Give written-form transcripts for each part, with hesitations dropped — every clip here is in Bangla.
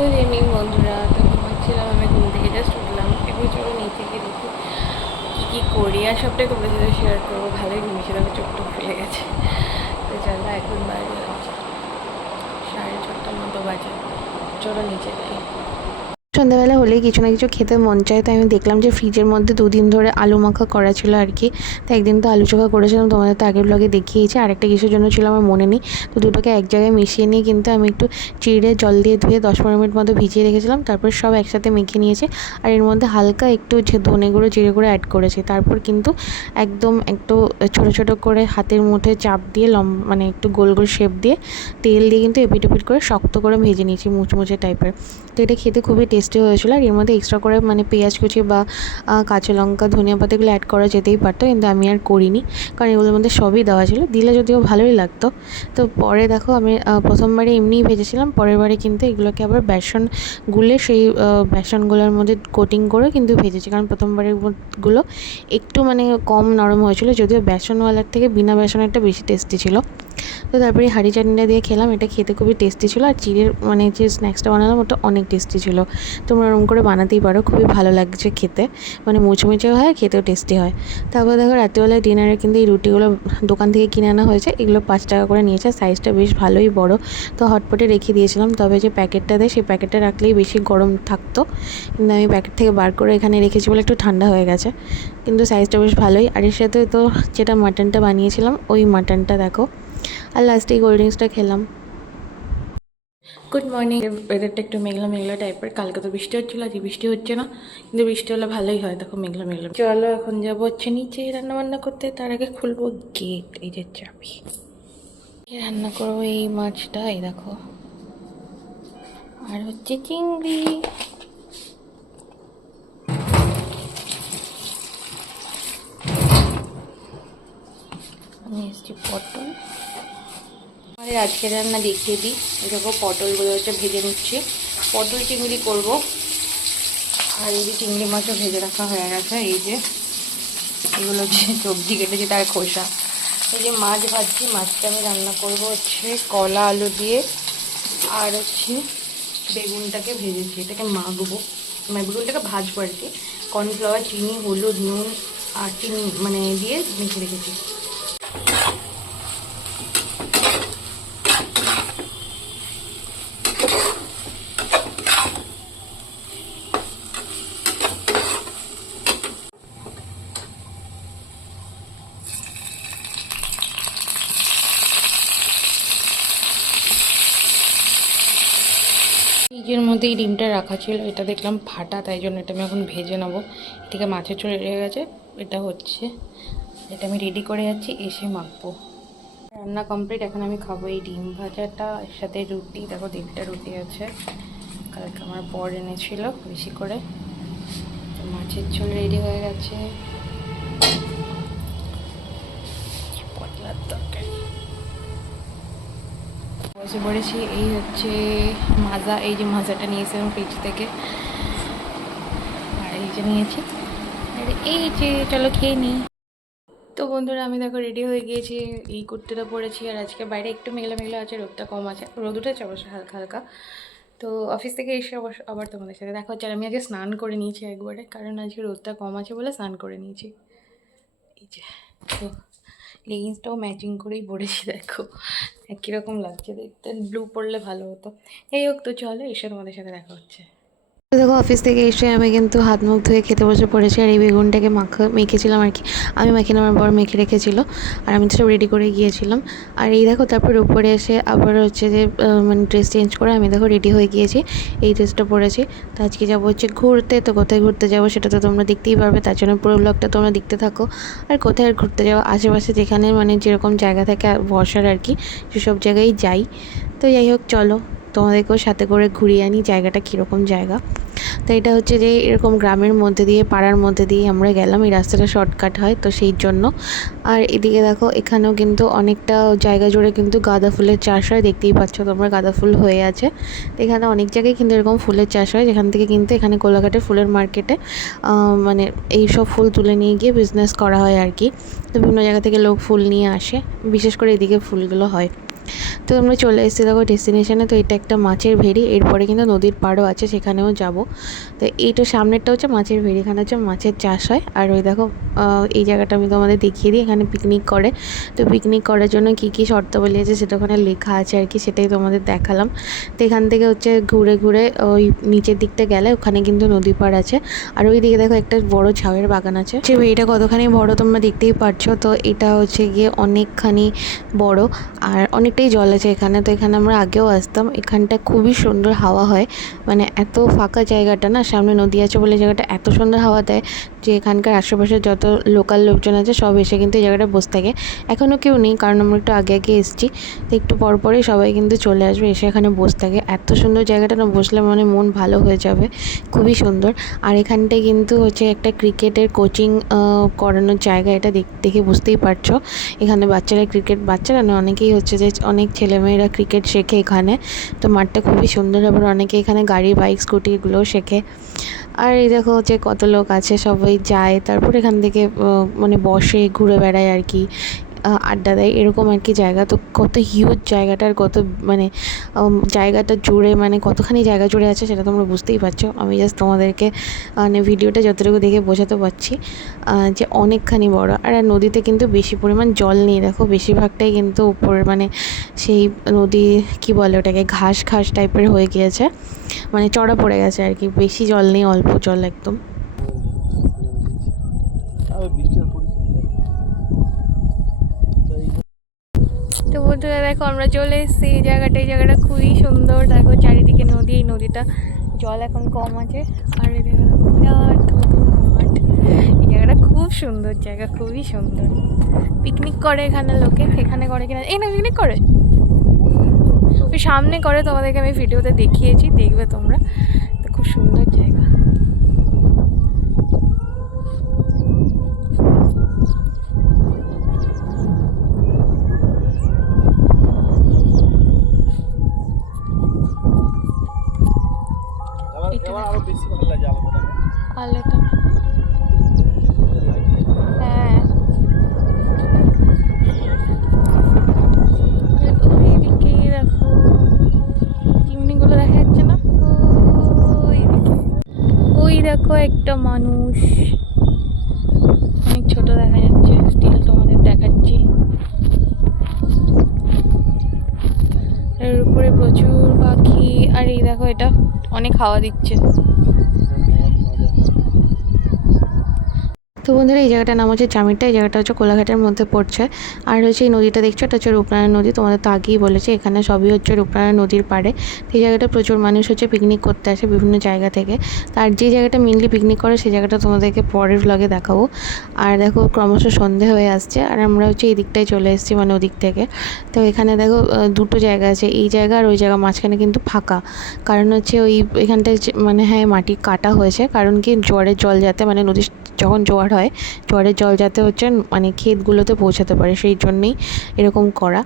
গুড ইভিনিং বন্ধুরা। তো ঘুমাচ্ছিলাম, আমি ঘুম থেকে জাস্ট উঠলাম। এবার চলো নিচে গিয়ে দেখি কী কী করি, আর সবটাই তোমাদের সাথে শেয়ার করবো। ভালোই ঘুমিয়েছিলাম, চোখ টোক ফেলে গেছে। তো চলো এখন বাজে 6:30 মতো বাজে, চলো নিচে যাই। সন্ধ্যাবেলা হলেই কিছু না কিছু খেতে মন চায়, তাই আমি দেখলাম যে ফ্রিজের মধ্যে 2 দিন ধরে আলু মাখা করা ছিল আর কি। তো একদিন তো আলু চোখা করেছিলাম, তোমাদের তো আগের ব্লগে দেখিয়েছি। আরেকটা কিছুর জন্য ছিল আমার মনে নেই। তো দুটোকে এক জায়গায় মিশিয়ে নিয়ে কিন্তু আমি একটু চিড়ে জল দিয়ে ধুয়ে 10-15 মিনিট মতো ভিজিয়ে রেখেছিলাম। তারপর সব একসাথে মেখে নিয়েছি, আর এর মধ্যে হালকা একটু ধনে গুঁড়ো জিরে গুঁড়ো অ্যাড করেছি। তারপর কিন্তু একদম একটু ছোটো ছোটো করে হাতের মুঠে চাপ দিয়ে মানে একটু গোল গোল শেপ দিয়ে তেল দিয়ে কিন্তু এপিট ওপিট করে শক্ত করে ভেজে নিয়েছি, মুচমুচে টাইপের। তো এটা খেতে খুবই টেস্টি হয়েছিল। আর এর মধ্যে এক্সট্রা করে মানে পেঁয়াজ কুচি বা কাঁচা লঙ্কা ধনিয়া পাতা এগুলো অ্যাড করা যেতেই পারতো, কিন্তু আমি আর করিনি, কারণ এগুলোর মধ্যে সবই দেওয়া ছিল। দিলে যদিও ভালোই লাগতো। তো পরে দেখো আমি প্রথমবারে এমনিই ভেজেছিলাম, পরের বারে কিন্তু এগুলোকে আবার বেসন গুলে সেই বেসনগুলোর মধ্যে কোটিং করে কিন্তু ভেজেছি, কারণ প্রথমবারের গুলো একটু মানে কম নরম হয়েছিল, যদিও বেসনওয়ালার থেকে বিনা বেসনেরটা বেশি টেস্টি ছিল। তো তারপরে হাঁড়ি চাটনিটা দিয়ে খেলাম, এটা খেতে খুবই টেস্টি ছিল। আর চিড়ের মানে যে স্ন্যাক্সটা বানালাম ওটা অনেক টেস্টি ছিল। তোমরা ওরকম করে বানাতেই পারো, খুবই ভালো লাগছে খেতে, মানে মুচমুচেও হয়, খেতেও টেস্টি হয়। তারপর দেখো রাত্রিবেলায় ডিনারে কিন্তু এই রুটিগুলো দোকান থেকে কিনে আনা হয়েছে, এগুলো 5 টাকা করে নিয়েছে, সাইজটা বেশ ভালোই বড়। তো হটপটে রেখে দিয়েছিলাম, তবে যে প্যাকেটটা দেয় সেই প্যাকেটটা রাখলেই বেশি গরম থাকতো, কিন্তু আমি প্যাকেট থেকে বার করে এখানে রেখেছি বলে একটু ঠান্ডা হয়ে গেছে, কিন্তু সাইজটা বেশ ভালোই। আর এর সাথে তো যেটা মাটনটা বানিয়েছিলাম ওই মাটনটা দেখো, আর লাস্টে এই কোল্ড ড্রিঙ্কসটা খেলাম। Good morning. ওয়েদারটা একটু মেঘলা মেঘলা টাইপের, কালকে তো বৃষ্টি হচ্ছিলো, আজকে বৃষ্টি হচ্ছে না, কিন্তু বৃষ্টি হলে ভালোই হয়। দেখো মেঘলা মেঘলা। চলো এখন যাবো হচ্ছে নিচে রান্না বান্না করতে। তার আগে খুলবো গেট, এই যে চাবি। রান্না করবো এই মাছটা, এই দেখো, আর হচ্ছে চিংড়ি। আমি এসছি পটল। আমাদের আজকের রান্না দেখিয়ে দিই। দেখো পটলগুলো হচ্ছে ভেজে নিচ্ছি, পটল চিংড়ি করব। আর এই যে চিংড়ি মাছও ভেজে রাখা হয়ে গেছে, এই যে এগুলো হচ্ছে সবজি কেটেছি তার খোসা। এই যে মাছ ভাজছি, মাছটা আমি রান্না করব হচ্ছে কলা আলু দিয়ে। আর হচ্ছে বেগুনটাকে ভেজেছি, এটাকে মাখবো, মানে বেগুনটাকে ভাজবো আর কি। কর্নফ্লাওয়ার, চিনি, হলুদ, নুন আর চিনি মানে দিয়ে মেখে রেখেছি। ফ্রিজের মধ্যেই ডিমটা রাখা ছিল, এটা দেখলাম ফাটা, তাই জন্য এটা আমি এখন ভেজে নেবো। এদিকে মাছের ঝোল রেডি হয়ে গেছে, এটা হচ্ছে, এটা আমি রেডি করে যাচ্ছি, এসে মাখবো। রান্না কমপ্লিট, এখন আমি খাবো এই ডিম ভাজাটা, এর সাথে রুটি। দেখো 1.5টা রুটি আছে, কালকে আমার বর এনেছিল বেশি করে। মাছের ঝোল রেডি হয়ে গেছে, পটলার তরকারি বসে পড়েছি। এই হচ্ছে মাজা, এই যে মাজাটা নিয়েছিলাম ফ্রিজ থেকে, আর এই যে নিয়েছি, আর এই যে চলো খেয়ে নিই। তো বন্ধুরা আমি দেখো রেডি হয়ে গিয়েছি, এই কুর্তিটা পরেছি। আর আজকে বাইরে একটু মেঘলা মেঘলা আছে, রোদটা কম আছে, রোদ উঠেছে অবশ্য হালকা হালকা। তো অফিস থেকে এসে অবশ্য আবার তোমাদের সাথে দেখা হচ্ছে। আর আমি আজকে স্নান করে নিয়েছি একবারে, কারণ আজকে রোদটা কম আছে বলে স্নান করে নিয়েছি। এই যে তো লেগিংসটাও ম্যাচিং করেই পরেছি, দেখো কীরকম লাগছে দেখতে। ব্লু পরলে ভালো হতো। যাই হোক, তো চলো এসে তোমাদের সাথে দেখা হচ্ছে। তো দেখো অফিস থেকে এসে আমি কিন্তু হাত মুখ ধুয়ে খেতে বসে পড়েছি। আর এই বেগুনটাকে মেখেছিলাম আর কি, আমি মাখিনি, আমার বর মেখে রেখেছিল, আর আমি সব রেডি করে গিয়েছিলাম। আর এই দেখো তারপর উপরে এসে আবার হচ্ছে যে মানে ড্রেস চেঞ্জ করে আমি দেখো রেডি হয়ে গিয়েছি, এই ড্রেসটা পরেছি। তো আজকে যাবো হচ্ছে ঘুরতে। তো কোথায় ঘুরতে যাবো সেটা তো তোমরা দেখতেই পারবে, তার জন্য পুরো ব্লগটা তোমরা দেখতে থাকো। আর কোথায় আর ঘুরতে যাবো, আশেপাশে যেখানে মানে যেরকম জায়গা থাকে বসার আর কি, সেসব জায়গায় যাই। তো যাই হোক চলো তোমাদেরকেও সাথে করে ঘুরিয়ে আনি জায়গাটা কীরকম জায়গা। তো এটা হচ্ছে যে এরকম গ্রামের মধ্যে দিয়ে, পাড়ার মধ্যে দিয়ে আমরা গেলাম, এই রাস্তাটা শর্টকাট হয় তো সেই জন্য। আর এদিকে দেখো এখানেও কিন্তু অনেকটা জায়গা জুড়ে কিন্তু গাঁদা ফুলের চাষ হয়, দেখতেই পাচ্ছ তোমরা গাঁদা ফুল হয়ে আছে। তো এখানে অনেক জায়গায় কিন্তু এরকম ফুলের চাষ হয়, যেখান থেকে কিন্তু এখানে কোলাঘাটে ফুলের মার্কেটে মানে এই সব ফুল তুলে নিয়ে গিয়ে বিজনেস করা হয় আর কি। তো বিভিন্ন জায়গা থেকে লোক ফুল নিয়ে আসে, বিশেষ করে এদিকে ফুলগুলো হয়। তো তো আমরা চলে এসেছি দেখো ডেস্টিনেশনে। তো এটা একটা মাছের ভেড়ি, এরপরে কিন্তু নদীর পাড়ও আছে, সেখানেও যাব। তো এইটা সামনেরটা হচ্ছে মাছের ভেড়ি, এখানে হচ্ছে মাছের চাষ হয়। আর ওই দেখো এই জায়গাটা আমি তোমাদের দেখিয়ে দিই, এখানে পিকনিক করে। তো পিকনিক করার জন্য কী কী শর্তাবলী আছে সেটা ওখানে লেখা আছে আর কি, সেটাই তোমাদের দেখালাম। তো এখান থেকে হচ্ছে ঘুরে ঘুরে ওই নিচের দিকটা গেলে ওখানে কিন্তু নদী পাড় আছে। আর ওই দিকে দেখো একটা বড় ঝাউয়ের বাগান আছে। সে ভেড়িটা কতখানি বড় তোমরা দেখতেই পারছো। তো এটা হচ্ছে গিয়ে অনেকখানি বড়, আর অনেকটাই জল আছে এখানে। তো এখানে আমরা আগেও আসতাম, এখানটা খুবই সুন্দর হাওয়া হয়, মানে এত ফাঁকা জায়গাটা না, সামনে নদী আছে বলে জায়গাটা এত সুন্দর হাওয়া দেয় যে এখানকার আশেপাশে যত লোকাল লোকজন আছে সব এসে কিন্তু এই জায়গাটা বসে থাকে। এখনও কেউ নেই কারণ আমরা একটু আগে আগে এসেছি, তো একটু পরপরই সবাই কিন্তু চলে আসবে, এসে এখানে বসে থাকে। এত সুন্দর জায়গাটা না, বসলে মানে মন ভালো হয়ে যাবে, খুবই সুন্দর। আর এখানটায় কিন্তু হচ্ছে একটা ক্রিকেটের কোচিং করানোর জায়গা, এটা দেখে বুঝতেই পারছো। এখানে বাচ্চারা না অনেকেই হচ্ছে যে অনেক ছেলেমেয়েরা ক্রিকেট শেখে এখানে। তো মাঠটা খুবই সুন্দর, আবার অনেকে এখানে গাড়ি বাইক স্কুটি এগুলোও শেখে। আর এই দেখো হচ্ছে কত লোক আছে, সবাই যায়, তারপর এখান থেকে মানে বসে ঘুরে বেড়ায় আর কি, আড্ডা দেয় এরকম আর কি জায়গা। তো কত হিউজ জায়গাটার, কত মানে জায়গাটা জুড়ে, মানে কতখানি জায়গা জুড়ে আছে সেটা তোমরা বুঝতেই পারছো। আমি জাস্ট তোমাদেরকে মানে ভিডিওটা যতটুকু দেখে বোঝাতে পারছি যে অনেকখানি বড়। আর নদীতে কিন্তু বেশি পরিমাণ জল নেই, দেখো বেশিরভাগটাই কিন্তু উপরে মানে সেই নদী কী বলে ওটাকে, ঘাস টাইপের হয়ে গিয়েছে, মানে চড়া পড়ে গেছে আর কি, বেশি জল নেই, অল্প জল একদম। তো বন্ধুরা দেখো আমরা চলে এসেছি এই জায়গাটা, এই জায়গাটা খুবই সুন্দর। দেখো চারিদিকে নদী, এই নদীটা জল এখন কম আছে। আর এই দেখো বিরাট মাঠ, এই জায়গাটা খুব সুন্দর জায়গা, খুবই সুন্দর। পিকনিক করে এখানে লোকে, এখানে করে কিনা এই না, পিকনিক করে ওই সামনে করে, তোমাদেরকে আমি ভিডিওতে দেখিয়েছি, দেখবে তোমরা। তো খুব সুন্দর জায়গা। আলোটা হ্যাঁ, ওইদিকে দেখো চিমনিগুলো দেখা যাচ্ছে না, ওই দেখো একটা মানুষ, অনেক ছোট দেখা যাচ্ছে, স্টিল তোমাদের দেখাচ্ছি। এর উপরে প্রচুর পাখি, আর এই দেখো এটা অনেক হাওয়া দিচ্ছে। তো বন্ধুরা এই জায়গাটার নাম হচ্ছে জামিরটা, এই জায়গাটা হচ্ছে কোলাঘাটের মধ্যে পড়ছে। আর হচ্ছে এই নদীটা দেখছো, এটা হচ্ছে রূপনারায়ণ নদী, তোমাদের তো আগেই বলেছে এখানে সবই হচ্ছে রূপনারায়ণ নদীর পাড়ে। তো এই জায়গাটা প্রচুর মানুষ হচ্ছে পিকনিক করতে আসে বিভিন্ন জায়গা থেকে। তার যে জায়গাটা মেনলি পিকনিক করে সেই জায়গাটা তোমাদেরকে পরের ভ্লগে দেখাবো। আর দেখো ক্রমশ সন্ধে হয়ে আসছে, আর আমরা হচ্ছে এই দিকটায় চলে এসেছি, মানে ওদিক থেকে। তো এখানে দেখো দুটো জায়গা আছে, এই জায়গা আর ওই জায়গা, মাঝখানে কিন্তু ফাঁকা, কারণ হচ্ছে ওই এখানটায় মানে হ্যাঁ মাটি কাটা হয়েছে, কারণ কি জোয়ারের জল যাতে, মানে নদীর যখন জোয়ার হয় জোয়ারের জল যাতে হচ্ছে মানে ক্ষেতগুলোতে পৌঁছাতে পারে, সেই জন্যেই এরকম করা,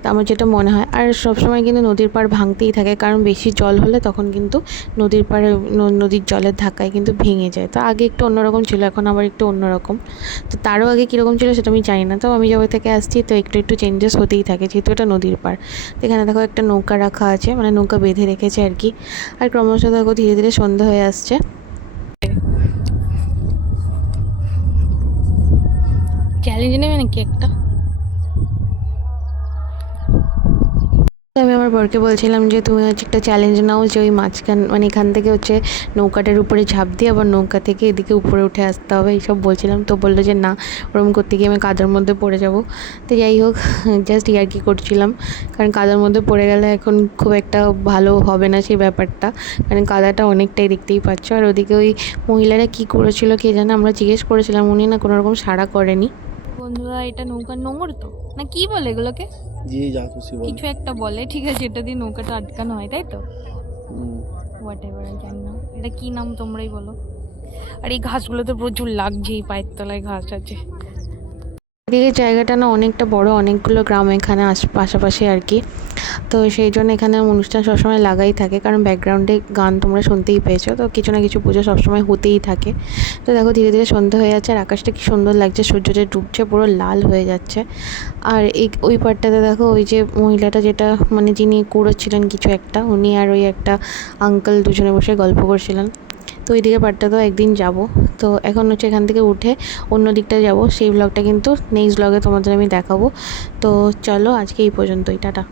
তো আমার যেটা মনে হয়। আর সবসময় কিন্তু নদীর পাড় ভাঙতেই থাকে, কারণ বেশি জল হলে তখন কিন্তু নদীর পাড়ে নদীর জলের ধাক্কায় কিন্তু ভেঙে যায়। তো আগে একটু অন্যরকম ছিল, এখন আবার একটু অন্যরকম। তো তারও আগে কীরকম ছিল সেটা আমি জানি না, তো আমি যবে থেকে আসছি তো একটু চেঞ্জেস হতেই থাকে, যেহেতু এটা নদীর পাড়। তো এখানে দেখো একটা নৌকা রাখা আছে, মানে নৌকা বেঁধে রেখেছে আর কি। আর ক্রমশ দেখো ধীরে ধীরে সন্ধ্যা হয়ে আসছে। চ্যালেঞ্জ নেবে নাকি একটা? আমি আমার বরকে বলছিলাম যে তুমি হচ্ছে একটা চ্যালেঞ্জ নাও, যে ওই মাঝখান মানে এখান থেকে হচ্ছে নৌকাটার উপরে ঝাঁপ দিয়ে আবার নৌকা থেকে এদিকে উপরে উঠে আসতে হবে, এইসব বলছিলাম। তো বললো যে না, ওরকম করতে গিয়ে আমি কাদার মধ্যে পড়ে যাব। তো যাই হোক, জাস্ট ইয়ার্কি করছিলাম, কারণ কাদার মধ্যে পড়ে গেলে এখন খুব একটা ভালো হবে না সেই ব্যাপারটা, কারণ কাদাটা অনেকটাই দেখতেই পাচ্ছ। আর ওদিকে ওই মহিলারা কী করেছিল কে জানে, আমরা জিজ্ঞেস করেছিলাম, উনি না কোনো রকম সাড়া করেনি। বন্ধুরা এটা নৌকার নোঙর তো না কি বলে এগুলোকে, কিছু একটা বলে, ঠিক আছে, এটা দিয়ে নৌকাটা আটকানো হয় তাই তো, হোয়াট এভার, আমি জানি না এটা কি নাম, তোমরাই বলো। আর এই ঘাসগুলো তো প্রচুর লাগছে, এই পায়ের তলায় ঘাস আছে। এদিকে জায়গাটা না অনেকটা বড়, অনেকগুলো গ্রাম এখানে পাশাপাশি আর কি। তো সেই জন্য এখানে অনুষ্ঠান সবসময় লাগাই থাকে, কারণ ব্যাকগ্রাউন্ডে গান তোমরা শুনতেই পেয়েছো, তো কিছু না কিছু পুজো সবসময় হতেই থাকে। তো দেখো ধীরে ধীরে সন্ধ্যা হয়ে যাচ্ছে আর আকাশটা কি সুন্দর লাগছে, সূর্যটা ডুবছে, পুরো লাল হয়ে যাচ্ছে। আর ওই পার্টটাতে দেখো ওই যে মহিলাটা, যেটা মানে যিনি কুড়োচ্ছিলেন কিছু একটা, উনি আর ওই একটা আঙ্কেল দুজনে বসে গল্প করছিলেন। তো ওই দিকে পার্টটাতেও একদিন যাব। তো এখন হচ্ছে এখান থেকে উঠে অন্য দিকটা যাব, সেই ব্লগটা কিন্তু নেক্সট ব্লগে তোমাদের আমি দেখাবো। তো চলো আজকে এই পর্যন্তই, টাটা।